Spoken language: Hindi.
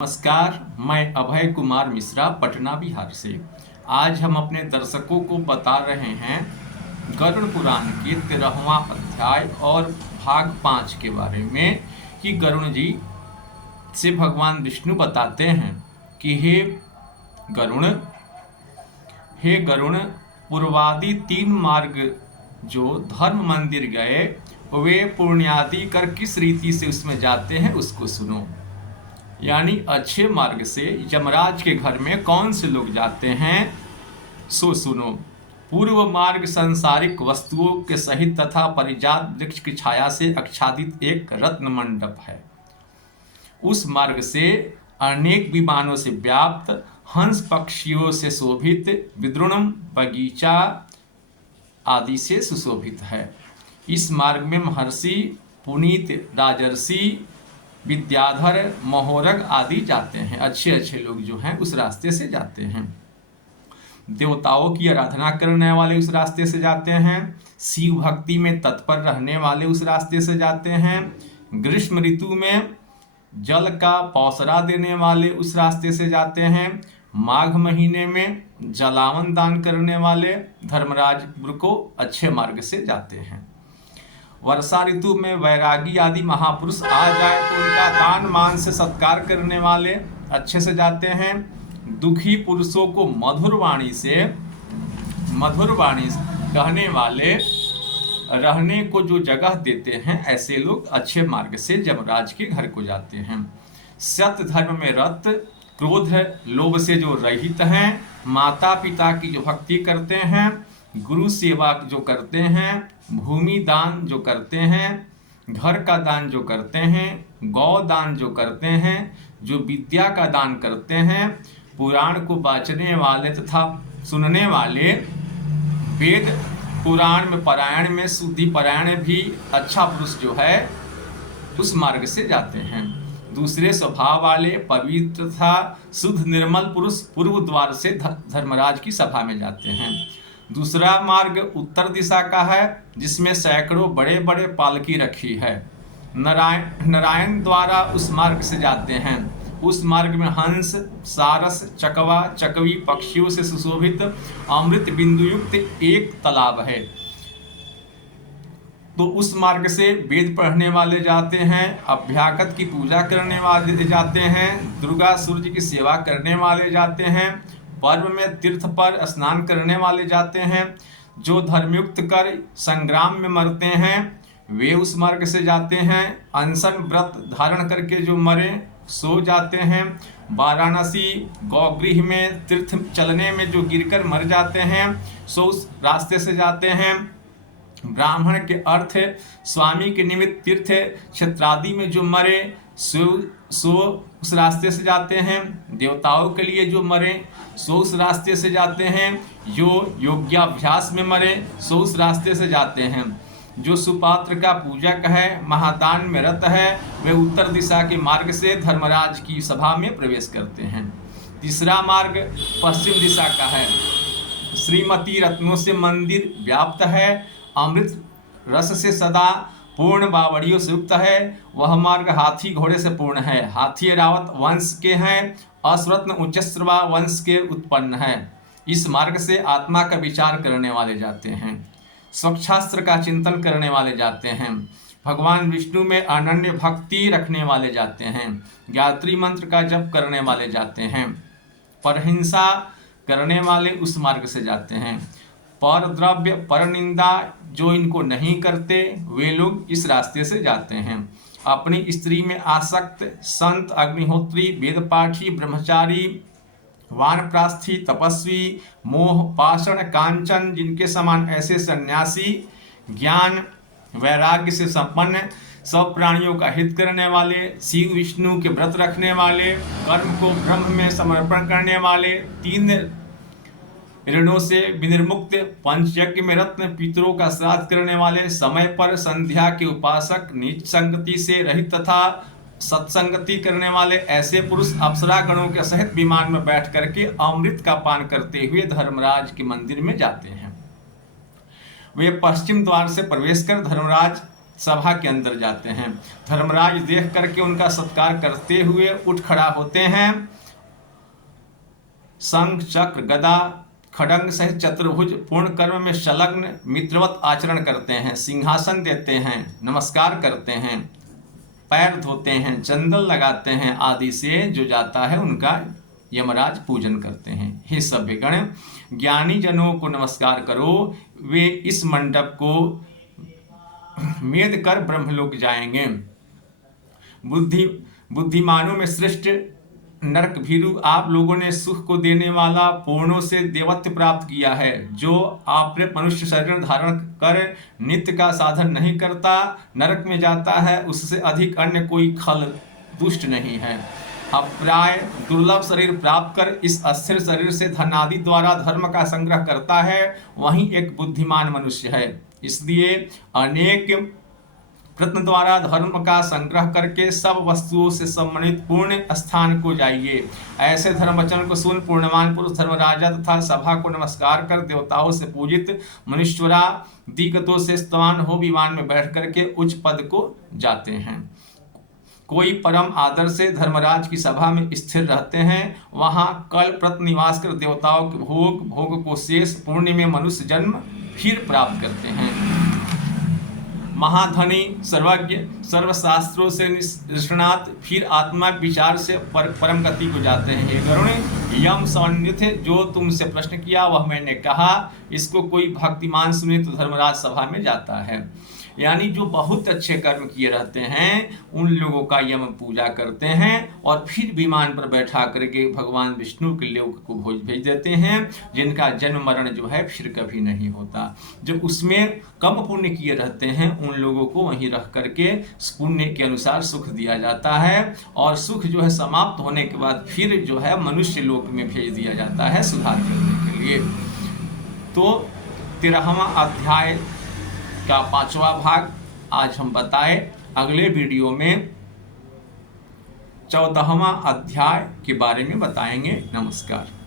नमस्कार, मैं अभय कुमार मिश्रा पटना बिहार से। आज हम अपने दर्शकों को बता रहे हैं गरुड़ पुराण के 13वां अध्याय और भाग 5 के बारे में कि गरुड़ जी से भगवान विष्णु बताते हैं कि गरुण हे गरुण, पूर्वादि 3 मार्ग जो धर्म मंदिर गए वे पुण्यादि कर किस रीति से उसमें जाते हैं उसको सुनो। यानी अच्छे मार्ग से यमराज के घर में कौन से लोग जाते हैं सो सुनो। पूर्व मार्ग सांसारिक वस्तुओं के सहित तथा परिजात वृक्ष की छाया से आच्छादित एक रत्न मंडप है। उस मार्ग से अनेक विमानों से व्याप्त हंस पक्षियों से शोभित विद्रुणम बगीचा आदि से सुशोभित है। इस मार्ग में महर्षि, पुनीत, राजर्षि, विद्याधर, महोरग आदि जाते हैं। अच्छे अच्छे लोग जो हैं उस रास्ते से जाते हैं। देवताओं की आराधना करने वाले उस रास्ते से जाते हैं। शिव भक्ति में तत्पर रहने वाले उस रास्ते से जाते हैं। ग्रीष्म ऋतु में जल का पौसरा देने वाले उस रास्ते से जाते हैं। माघ महीने में जलावन दान करने वाले धर्मराजपुर को अच्छे मार्ग से जाते हैं। वर्षा ऋतु में वैरागी आदि महापुरुष आ जाए तो उनका दान मान से सत्कार करने वाले अच्छे से जाते हैं। दुखी पुरुषों को मधुर वाणी कहने वाले रहने को जो जगह देते हैं ऐसे लोग अच्छे मार्ग से यमराज के घर को जाते हैं। सत्य धर्म में रत, क्रोध लोभ से जो रहित हैं, माता पिता की जो भक्ति करते हैं, गुरु सेवा जो करते हैं, भूमि दान जो करते हैं, घर का दान जो करते हैं, गौ दान जो करते हैं, जो विद्या का दान करते हैं, पुराण को बाँचने वाले तथा सुनने वाले, वेद पुराण में पारायण में शुद्धि पारायण भी अच्छा पुरुष जो है उस मार्ग से जाते हैं। दूसरे स्वभाव वाले पवित्र तथा शुद्ध निर्मल पुरुष पूर्व द्वार से धर्मराज की सभा में जाते हैं। दूसरा मार्ग उत्तर दिशा का है जिसमें सैकड़ों बड़े बड़े पालकी रखी है। नारायण द्वारा उस मार्ग से जाते हैं। उस मार्ग में हंस, सारस, चकवा, चकवी पक्षियों से सुशोभित अमृत बिंदु युक्त एक तालाब है। तो उस मार्ग से वेद पढ़ने वाले जाते हैं, अभ्यागत की पूजा करने वाले जाते हैं, दुर्गा सूर्य की सेवा करने वाले जाते हैं, पर्व में तीर्थ पर स्नान करने वाले जाते हैं, जो धर्मयुक्त कर संग्राम में मरते हैं वे उस मार्ग से जाते हैं, अनशन व्रत धारण करके जो मरे सो जाते हैं, वाराणसी गौगृह में तीर्थ चलने में जो गिरकर मर जाते हैं सो उस रास्ते से जाते हैं, ब्राह्मण के अर्थ स्वामी के निमित्त तीर्थ क्षेत्रादि में जो मरे सो उस रास्ते से जाते हैं, देवताओं के लिए जो मरे सो उस रास्ते से जाते हैं, जो योग्याभ्यास में मरे सो उस रास्ते से जाते हैं, जो सुपात्र का पूजक है, महादान में रत है, वे उत्तर दिशा के मार्ग से धर्मराज की सभा में प्रवेश करते हैं। तीसरा मार्ग पश्चिम दिशा का है। श्रीमती रत्नों से मंदिर व्याप्त है, अमृत रस से सदा पूर्ण बावड़ियों से युक्त है। वह मार्ग हाथी घोड़े से पूर्ण है। हाथी रावत वंश के हैं, अश्वत्न उच्चश्रवा वंश के उत्पन्न है। इस मार्ग से आत्मा का विचार करने वाले जाते हैं, स्वच्छास्त्र का चिंतन करने वाले जाते हैं, भगवान विष्णु में अनन्य भक्ति रखने वाले जाते हैं, गायत्री मंत्र का जप करने वाले जाते हैं, परहिंसा करने वाले उस मार्ग से जाते हैं, पर द्रव्य पर निंदा जो इनको नहीं करते वे लोग इस रास्ते से जाते हैं, अपनी स्त्री में आसक्त संत, अग्निहोत्री, वेदपाठी, ब्रह्मचारी, वानप्रस्थी, तपस्वी, मोह, पाषण, कांचन जिनके समान ऐसे सन्यासी, ज्ञान वैराग्य से संपन्न, सब प्राणियों का हित करने वाले, शिव विष्णु के व्रत रखने वाले, कर्म को ब्रह्म में समर्पण करने वाले, 3 ऋणों से विनिर्मुक्त, पंचयज्ञ में रत्न, पितरों का श्राद्ध करने वाले, समय पर संध्या के उपासक, नीच संगति से रहित तथा सत्संगति करने वाले, ऐसे पुरुष अप्सरा गणों के सहित विमान में बैठ करके अमृत का पान करते हुए धर्मराज के मंदिर में जाते हैं। वे पश्चिम द्वार से प्रवेश कर धर्मराज सभा के अंदर जाते हैं। धर्मराज देख करके उनका सत्कार करते हुए उठ खड़ा होते हैं। शंख चक्र गदा खड्ग सहित चतुर्भुज पूर्ण कर्म में संलग्न मित्रवत आचरण करते हैं। सिंहासन देते हैं, नमस्कार करते हैं, पैर धोते हैं, चंदन लगाते हैं आदि से जो जाता है उनका यमराज पूजन करते हैं। हे सभ्यगण, ज्ञानी जनों को नमस्कार करो, वे इस मंडप को मेद कर ब्रह्मलोक जाएंगे। बुद्धिमानों में श्रेष्ठ नरक भीरु, आप लोगों ने सुख को देने वाला पूर्णों से देवत्व प्राप्त किया है। जो आप मनुष्य शरीर धारण कर नित्य का साधन नहीं करता, नरक में जाता है, उससे अधिक अन्य कोई खल दुष्ट नहीं है। अब प्राय दुर्लभ शरीर प्राप्त कर इस अस्थिर शरीर से धन आदि द्वारा धर्म का संग्रह करता है, वही एक बुद्धिमान मनुष्य है। इसलिए अनेक प्रयत्न द्वारा धर्म का संग्रह करके सब वस्तुओं से सम्मानित पूर्ण स्थान को जाइए। ऐसे धर्म वचन को सुन पूर्णमान पुरुष धर्मराजा तथा सभा को नमस्कार कर देवताओं से पूजित मनुष्यरा दिक्कतों से स्तवान हो विमान में बैठ करके उच्च पद को जाते हैं। कोई परम आदर से धर्मराज की सभा में स्थिर रहते हैं, वहां कल प्रत निवास कर देवताओं के भोग को शेष पुण्य में मनुष्य जन्म फिर प्राप्त करते हैं। महाधनी सर्वज्ञ सर्वशास्त्रों से निष्णात फिर आत्मा विचार से परम गति को जाते हैं। हे गरुण, यम सन्निधि जो तुमसे प्रश्न किया वह मैंने कहा, इसको कोई भक्तिमान सुने तो धर्मराज सभा में जाता है। यानी जो बहुत अच्छे कर्म किए रहते हैं उन लोगों का यम पूजा करते हैं और फिर विमान पर बैठा करके भगवान विष्णु के लोक को भेज देते हैं, जिनका जन्म मरण जो है फिर कभी नहीं होता। जो उसमें कम पुण्य किए रहते हैं उन लोगों को वहीं रख करके पुण्य के अनुसार सुख दिया जाता है, और सुख जो है समाप्त होने के बाद फिर जो है मनुष्य लोक में भेज दिया जाता है सुधार करने के लिए। तो 13वां अध्याय का 5वां भाग आज हम बताए। अगले वीडियो में 14वां अध्याय के बारे में बताएंगे। नमस्कार।